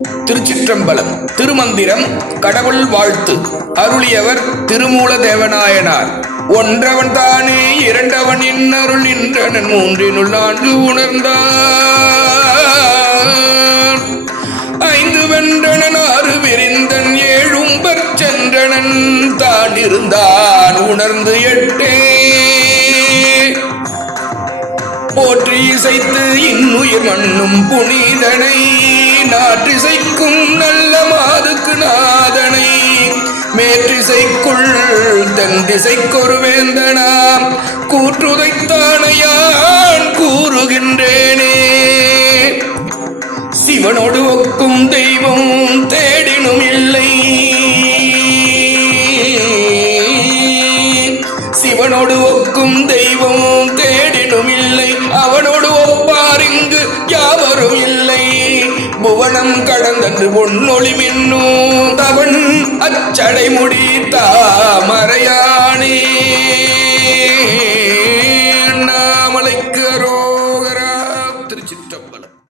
திருச்சிற்றம்பலம். திருமந்திரம் கடவுள் வாழ்த்து. அருளியவர் திருமூல தேவநாயனார். ஒன்றவன் தானே இரண்டவன் இன்னருள் நின்றனன் மூன்றினுள் நான்கு உணர்ந்தான். ஐந்து வென்றனன் ஆறு விரிந்தன் ஏழும் பற்சென்றனன் தான் இருந்தான் உணர்ந்து எட்டே. போற்றி இசைத்து இன்னுயிர் மண்ணும் புனிதனை நாற்றிசைக்கும் நல்ல மாதுக்கு நாதனை மேற்றிசைக்குள் தன் திசைக்கொரு வேந்தனாம் கூற்றுதைத்தானையான் கூறுகின்றேனே. சிவனோடு ஒக்கும் தெய்வம் தேடினும் இல்லை, சிவனோடு ஒக்கும் தெய்வம் தேடினும் இல்லை, அவனோடு ஒப்பார் இங்கு யாவரும் இல்லை. புவனம் கடந்தன்று பொன்னொளி மின்னும் அவன் அச்சடை முடித்தார்